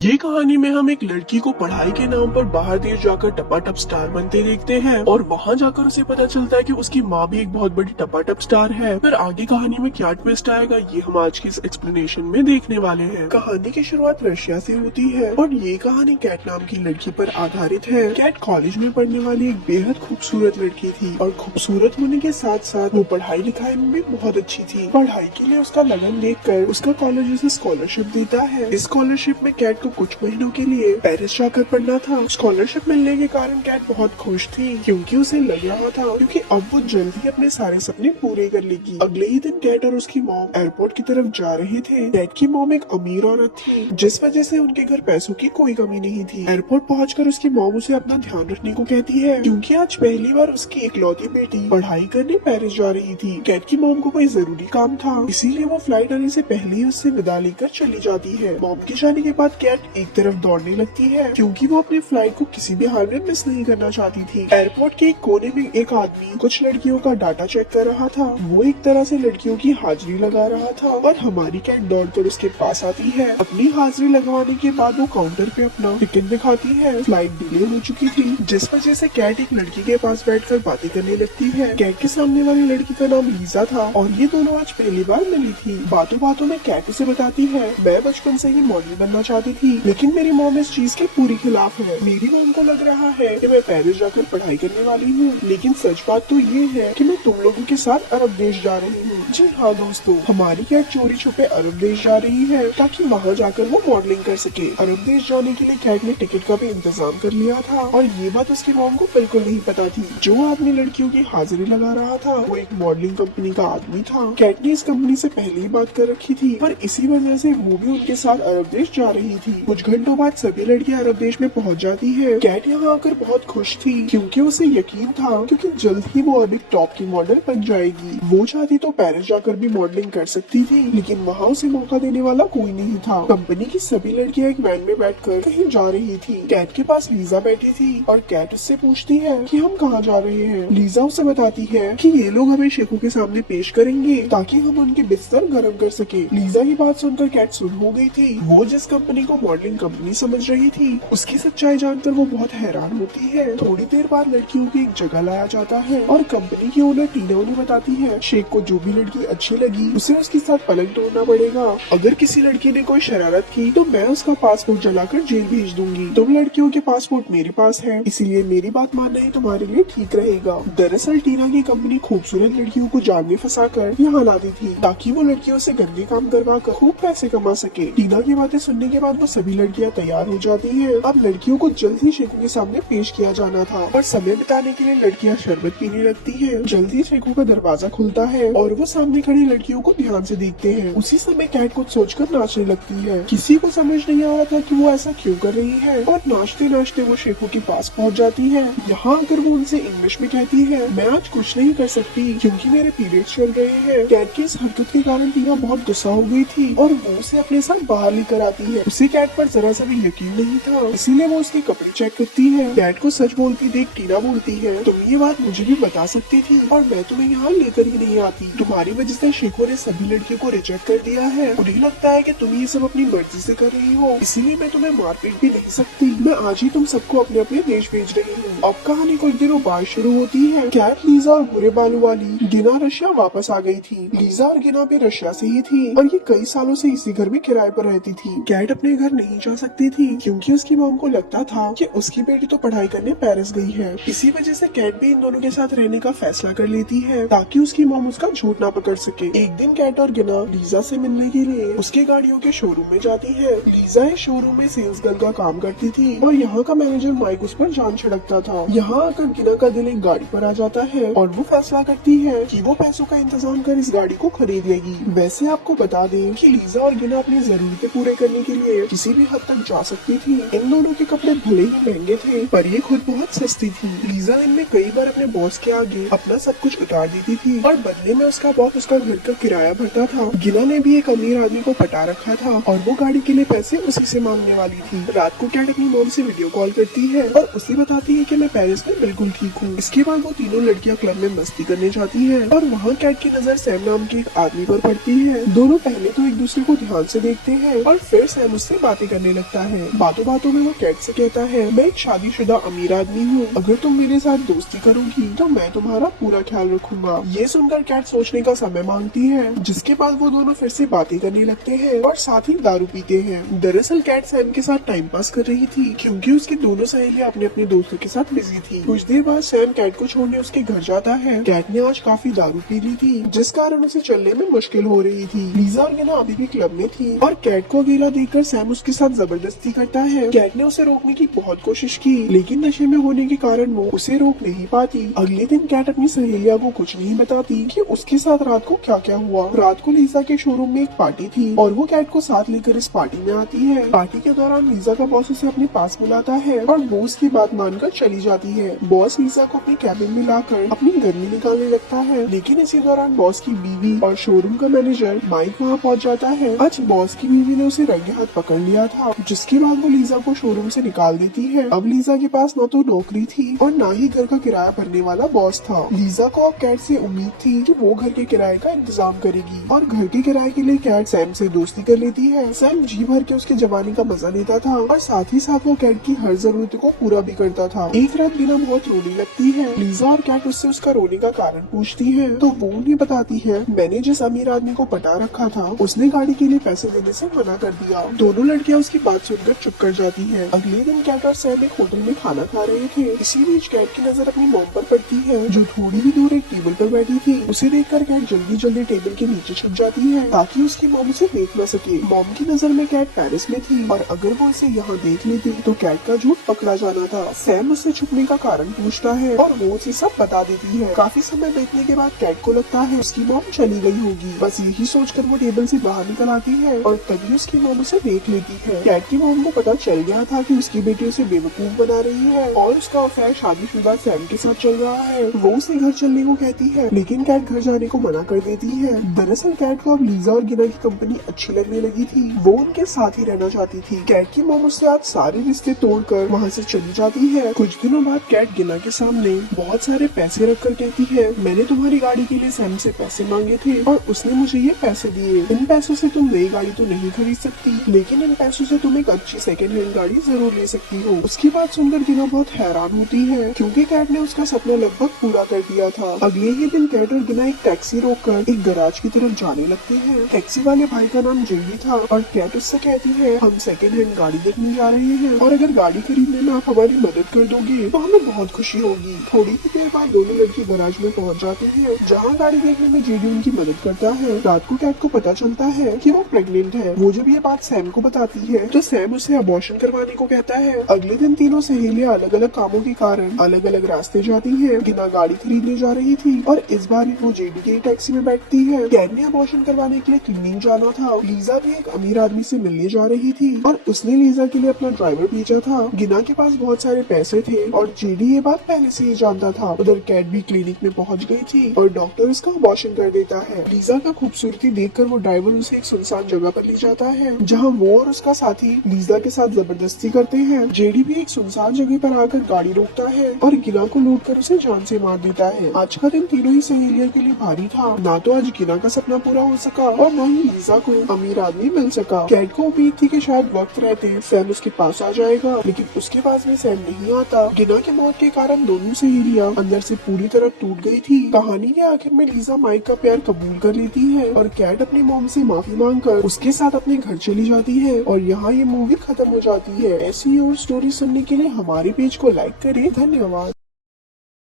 ये कहानी में हम एक लड़की को पढ़ाई के नाम पर बाहर देश जाकर टपाटप स्टार बनते देखते हैं और वहाँ जाकर उसे पता चलता है कि उसकी माँ भी एक बहुत बड़ी टपाटप स्टार है। फिर आगे कहानी में क्या ट्विस्ट आएगा ये हम आज की इस एक्सप्लेनेशन में देखने वाले हैं। कहानी की शुरुआत रशिया से होती है और ये कहानी कैट नाम की लड़की पर आधारित है। कैट कॉलेज में पढ़ने वाली एक बेहद खूबसूरत लड़की थी और खूबसूरत होने के साथ साथ वो पढ़ाई लिखाई में भी बहुत अच्छी थी। पढ़ाई के लिए उसका लगन देखकर उसका कॉलेज उसे स्कॉलरशिप देता है। इस स्कॉलरशिप में कैट को कुछ महीनों के लिए पेरिस जाकर पढ़ना था। स्कॉलरशिप मिलने के कारण कैट बहुत खुश थी क्योंकि उसे लग रहा था क्योंकि अब वो जल्द ही अपने सारे सपने पूरे कर लेगी। अगले ही दिन कैट और उसकी मॉम एयरपोर्ट की तरफ जा रहे थे। कैट की मॉम एक अमीर औरत थी जिस वजह से उनके घर पैसों की कोई कमी नहीं थी। एयरपोर्ट पहुंचकर उसकी मॉम उसे अपना ध्यान रखने को कहती है क्योंकि आज पहली बार उसकी इकलौती बेटी पढ़ाई करने पेरिस जा रही थी। कैट की मॉम को कोई जरूरी काम था इसीलिए वो फ्लाइट आने से पहले ही उससे विदा लेकर चली जाती है। मॉम के जाने के बाद कैट एक तरफ दौड़ने लगती है क्योंकि वो अपनी फ्लाइट को किसी भी हाल में मिस नहीं करना चाहती थी। एयरपोर्ट के एक कोने में एक आदमी कुछ लड़कियों का डाटा चेक कर रहा था। वो एक तरह से लड़कियों की हाजिरी लगा रहा था और हमारी कैट दौड़कर उसके पास आती है। अपनी हाजिरी लगवाने के बाद वो काउंटर पे अपना टिकट दिखाती है। फ्लाइट डिले हो चुकी थी जिस वजह से कैट एक लड़की के पास बैठकर बातें करने लगती है। कैट के सामने वाली लड़की का नाम लीजा था और ये दोनों आज पहली बार मिली थी। बातों बातों में कैट उसे बताती है मैं बचपन से ही मॉडल बनना चाहती थी लेकिन मेरी मॉम इस चीज के पूरी खिलाफ है। मेरी मॉम को लग रहा है कि मैं पेरिस जाकर पढ़ाई करने वाली हूँ लेकिन सच बात तो ये है कि मैं तुम लोगों के साथ अरब देश जा रही हूँ। जी हाँ दोस्तों, हमारी कैट चोरी छुपे अरब देश जा रही है ताकि वहाँ जाकर वो मॉडलिंग कर सके। अरब देश जाने के लिए कैट ने टिकट का भी इंतजाम कर लिया था और ये बात उसकी मॉम को बिल्कुल नहीं पता थी। जो आदमी लड़कियों की हाजिरी लगा रहा था वो एक मॉडलिंग कंपनी का आदमी था। कैट ने इस कंपनी से पहले ही बात कर रखी थी पर इसी वजह से वो भी उनके साथ अरब देश जा रही थी। कुछ घंटों बाद सभी लड़कियां अरब देश में पहुंच जाती है। कैट यहाँ आकर बहुत खुश थी क्योंकि उसे यकीन था क्योंकि जल्द ही वो अब एक टॉप की मॉडल बन जाएगी। वो चाहती तो पेरिस जाकर भी मॉडलिंग कर सकती थी लेकिन वहाँ उसे मौका देने वाला कोई नहीं था। कंपनी की सभी लड़कियां एक वैन में बैठकर कहीं जा रही थी। कैट के पास लीजा बैठी थी और कैट उससे पूछती है कि हम कहाँ जा रहे हैं। लीजा उसे बताती है कि ये लोग हमें शेखों के सामने पेश करेंगे ताकि हम उनके बिस्तर गर्म कर सके। लीजा की बात सुनकर कैट सुन हो गई थी। वो जिस कंपनी को मॉडलिंग कंपनी समझ रही थी उसकी सच्चाई जानकर वो बहुत हैरान होती है। थोड़ी देर बाद लड़कियों की एक जगह लाया जाता है और कंपनी की ओनर टीना उन्हें बताती है शेख को जो भी लड़की अच्छी लगी उसे उसके साथ पलंग तोड़ना पड़ेगा। अगर किसी लड़की ने कोई शरारत की तो मैं उसका पासपोर्ट जलाकर जेल भेज दूंगी। तुम लड़कियों के पासपोर्ट मेरे पास है इसलिए मेरी बात मानना ही तुम्हारे लिए ठीक रहेगा। दरअसल टीना की कंपनी खूबसूरत लड़कियों को जाल में फंसा कर यहाँ लाती थी ताकि वो लड़कियों से गंदे काम करवा कर खूब पैसे कमा सके। टीना की बातें सुनने के बाद वो सभी लड़कियाँ तैयार हो जाती है। अब लड़कियों को जल्द ही शेखों के सामने पेश किया जाना था और समय बिताने के लिए लड़कियां शरबत पीने लगती हैं। जल्दी शेखों का दरवाजा खुलता है और वो सामने खड़ी लड़कियों को ध्यान से देखते हैं। उसी समय कैट कुछ सोचकर नाचने लगती है। किसी को समझ नहीं आ रहा था कि वो ऐसा क्यों कर रही है और नाचते नाचते वो शेखों के पास पहुंच जाती है। यहाँ आकर वो उनसे इंग्लिश में कहती है मैं आज कुछ नहीं कर सकती क्योंकि मेरे पीरियड्स चल रहे हैं। कैट की इस हरकत के कारण टीना बहुत गुस्सा हो गई थी और वो उसे अपने साथ बाहर लेकर आती है। उसे कैट पर जरा सा भी यकीन नहीं था इसीलिए वो उसके कपड़े चेक करती है। कैट को सच बोलती देख टीना बोलती है तुम ये बात मुझे भी बता सकती थी और मैं तुम्हें यहाँ लेकर ही नहीं आती। तुम्हारी वजह से शेखों ने सभी लड़कियों को रिजेक्ट कर दिया है। उन्हें लगता है कि तुम ये सब अपनी मर्जी से कर रही हो इसीलिए मैं तुम्हें मारपीट भी नहीं सकती। मैं आज ही तुम सबको अपने अपने देश भेज रही हूँ। अब कहानी कुछ दिनों बाद शुरू होती है। कैट, लीजा और बुरे बालों वाली गिना रशिया वापस आ गई थी। लीजा और गिना भी रशिया से ही थी और ये कई सालों से इसी घर में किराए पर रहती थी। कैट अपने घर नहीं जा सकती थी क्योंकि उसकी मॉम को लगता था कि उसकी बेटी तो पढ़ाई करने पेरिस गई है। इसी वजह से कैट भी इन दोनों के साथ रहने का फैसला कर लेती है ताकि उसकी मॉम उसका झूठ ना पकड़ सके। एक दिन कैट और गिना लीजा से मिलने के लिए उसके गाड़ियों के शोरूम में जाती है। लीजा इस शोरूम में सेल्स गर्ल का काम करती थी और यहाँ का मैनेजर माइक उस पर जान छिड़कता था। यहाँ आकर गिना का दिल एक गाड़ी पर आ जाता है और वो फैसला करती है कि वो पैसों का इंतजाम कर इस गाड़ी को खरीद लेगी। वैसे आपको बता दें कि लीजा और गिना अपनी जरूरतें पूरे करने के लिए किसी भी हद तक जा सकती थी। इन दोनों के कपड़े भले ही महंगे थे पर ये खुद बहुत सस्ती थी। लीजा इनमें कई बार अपने बॉस के आगे अपना सब कुछ उतार देती थी और बदले में उसका बॉस उसका घर का किराया भरता था। गिना ने भी एक अमीर आदमी को पटा रखा था और वो गाड़ी के लिए पैसे उसी से मांगने वाली थी। रात को कैट अपनी मॉम से वीडियो कॉल करती है और उसे बताती है कि मैं पेरिस में बिल्कुल ठीक हूँ। इसके बाद वो तीनों लड़कियां क्लब में मस्ती करने जाती हैं और वहाँ कैट की नजर सैम नाम के एक आदमी पर पड़ती है। दोनों पहले तो एक दूसरे को ध्यान से देखते हैं और फिर सैम उससे बातें करने लगता है। बातों बातों में वो कैट से कहता है, मैं एक शादीशुदा अमीर आदमी हूँ, अगर तुम मेरे साथ दोस्ती करोगी तो मैं तुम्हारा पूरा ख्याल रखूंगा। ये सुनकर कैट सोचने का समय मांगती है, जिसके बाद वो दोनों फिर से बातें करने लगते हैं और साथ ही दारू पीते हैं। दरअसल कैट सैम के साथ टाइम पास कर रही थी, क्योंकि उसकी दोनों सहेलियां अपने अपने दोस्तों के साथ बिजी थी। कुछ देर बाद सैम कैट को छोड़ने उसके घर जाता है। कैट ने आज काफी दारू पी ली थी, जिस कारण उसे चलने में मुश्किल हो रही थी। लीजा और गिना अभी भी क्लब में थी और कैट को अकेला देखकर सैम उसके साथ जबरदस्ती करता है। कैट ने उसे रोकने की बहुत कोशिश की, लेकिन नशे में होने के कारण वो उसे रोक नहीं पाती। अगले दिन कैट अपनी सहेलिया को कुछ नहीं बताती कि उसके साथ रात को क्या क्या हुआ। रात को लीजा के शोरूम में एक पार्टी थी और वो कैट को साथ लेकर इस पार्टी में आती है। पार्टी के दौरान लीजा का बॉस उसे अपने पास बुलाता है और वो उसकी बात मानकर चली जाती है। बॉस लीजा को अपनी कैबिन में लाकर अपनी गर्मी निकालने लगता है, लेकिन इसी दौरान बॉस की बीवी और शोरूम का मैनेजर माइक वहाँ पहुँच जाता है। आज बॉस की बीवी ने उसे रंगे हाथ पकड़ लिया था, जिसके बाद वो लीजा को शोरूम से निकाल देती है। अब लीजा के पास न तो नौकरी थी और न ही घर का किराया भरने वाला बॉस था। लीजा को अब कैट से उम्मीद थी कि वो घर के किराए का इंतजाम करेगी और घर के किराए के लिए कैट सैम से दोस्ती कर लेती है। सैम जी भर के उसके जवानी का मजा लेता था और साथ ही साथ वो कैट की हर जरूरत को पूरा भी करता था। एक रात बिना बहुत रोने लगती है। लीजा और कैट उससे उसका रोने का कारण पूछती है तो वो उन्हें बताती है, मैंने जिस अमीर आदमी को पटा रखा था उसने गाड़ी के लिए पैसे देने से मना कर दिया। दोनों लड़कियां उसकी बात सुनकर चुप कर जाती है। अगले दिन कैट और सैम एक होटल में खाना खा रहे थे। इसी बीच कैट की नजर अपनी मॉम पर पड़ती है, जो थोड़ी ही दूर एक टेबल पर बैठी थी। उसे देखकर कैट जल्दी जल्दी टेबल के नीचे छुप जाती है ताकि उसकी मॉम उसे देख न सके। मॉम की नजर में कैट पेरिस में थी और अगर वो इसे यहाँ देख लेती तो कैट का झूठ पकड़ा जाना था। सैम उससे छुपने का कारण पूछता है और वो उसे सब बता देती है। काफी समय बीतने के बाद कैट को लगता है उसकी मॉम चली गई होगी। बस यही सोचकर वो टेबल से बाहर निकल आती है और तभी उसकी मॉम उसे देख लेती है। कैट की मॉम को पता चल गया था कि उसकी बेटी उसे बेवकूफ बना रही है और उसका अफेयर शादीशुदा सैम के साथ चल रहा है। वो उसे घर चलने को कहती है, लेकिन कैट घर जाने को मना कर देती है। दरअसल कैट को अब लीजा और गिना की कंपनी अच्छी लगने लगी थी। वो उनके साथ ही रहना चाहती थी। कैट की मॉम उससे आज सारे रिश्ते तोड़कर वहाँ से चली जाती है। कुछ दिनों बाद कैट गिना के सामने बहुत सारे पैसे रखकर कहती है, मैंने तुम्हारी गाड़ी के लिए सैम से पैसे मांगे थे और उसने मुझे ये पैसे दिए। इन पैसों से तुम नई गाड़ी तो नहीं खरीद सकती, लेकिन इन पैसों से तुम एक अच्छी सेकंड हैंड गाड़ी जरूर ले सकती हो। उसकी बात सुनकर गिना बहुत हैरान होती है, क्योंकि कैट ने उसका सपना लगभग पूरा कर दिया था। अगले ही दिन कैट और गिना एक टैक्सी रोककर एक गैराज की तरफ जाने लगते हैं। टैक्सी वाले भाई का नाम जेडी था और कैट उससे कहती है, हम सेकंड हैंड गाड़ी देखने जा रहे हैं और अगर गाड़ी खरीदने में आप हमारी मदद कर दोगे तो हमें बहुत खुशी होगी। थोड़ी ही देर बाद दोनों लड़के गैराज में पहुंच जाते हैं, जहां गाड़ी देखने में जेडी उनकी मदद करता है। रात को कैट को पता चलता है कि वो प्रेग्नेंट है। वो जब ये बात सैम को बताती है तो सैम उसे अबॉर्शन करवाने को कहता है। अगले दिन तीनों सहेलियां अलग अलग कामों के कारण अलग अलग रास्ते जाती है। गिना गाड़ी खरीदने जा रही थी और इस बार वो जेडी की टैक्सी में बैठती है। कैट ने अबॉर्शन करवाने के लिए क्लिनिक जाना था। लीजा भी एक अमीर आदमी से मिलने जा रही थी और उसने लीजा के लिए अपना ड्राइवर भेजा था। गिना के पास बहुत सारे पैसे थे और जेडी ये बात पहले से ही जानता था। उधर कैट भी क्लिनिक में पहुंच गई थी और डॉक्टर उसका अबॉर्शन कर देता है। लीजा का खूबसूरती देखकर वो ड्राइवर उसे एक सुनसान जगह पर ले जाता है, जहां वो और उसका साथी लीजा के साथ जबरदस्ती करते हैं। जेडी भी एक सुनसान जगह पर आकर गाड़ी रोकता है और गिना को लूट कर उसे जान से मार देता है। आज का दिन तीनों ही सहेलियों के लिए भारी था। ना तो आज गिना का सपना पूरा हो सका और न ही लीजा को अमीर आदमी मिल सका। कैट को उम्मीद थी कि शायद वक्त रहते सैम उसके पास आ जाएगा, लेकिन उसके पास भी सैम नहीं आता। गिना की मौत के कारण दोनों सहेलियां अंदर से पूरी तरह टूट गई थी। कहानी के आखिर में लीजा माइक का प्यार कबूल कर लेती है और कैट अपनी मॉम से माफी मांगकर उसके साथ अपने घर चली जाती है और यहाँ ये मूवी खत्म हो जाती है। ऐसी और स्टोरी सुनने के लिए हमारे पेज को लाइक करें। धन्यवाद।